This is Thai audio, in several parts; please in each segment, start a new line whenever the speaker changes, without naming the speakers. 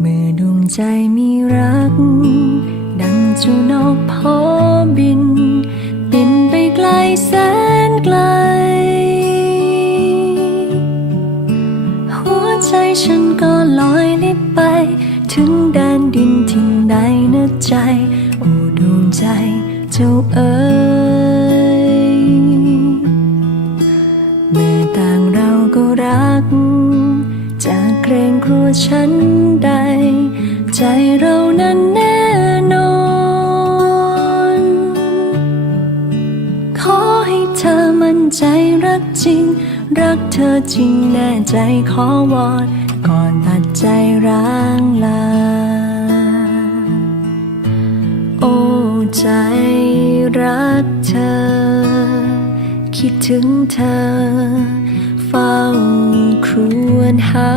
เมื่อดวงใจมีรัก ดังจูนกพอบิน บินไปไกลแสนไกล หัวใจฉันก็ลอยลิบไป ถึงแดนดินทิ้งใดนะใจ โอ้ดวงใจเจ้าเอ๋ยเมื่อต่างเราก็รัก เกรงกลัวฉันใด ใจเรานั้นแน่นอน ขอให้เธอมั่นใจรักจริง รักเธอจริงแน่ใจขอวอนก่อนตัดใจร้างลา โอ้ใจรักเธอ คิดถึงเธอ เฝ้าครวญหา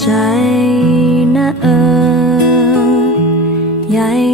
ใจนะเออใหญ่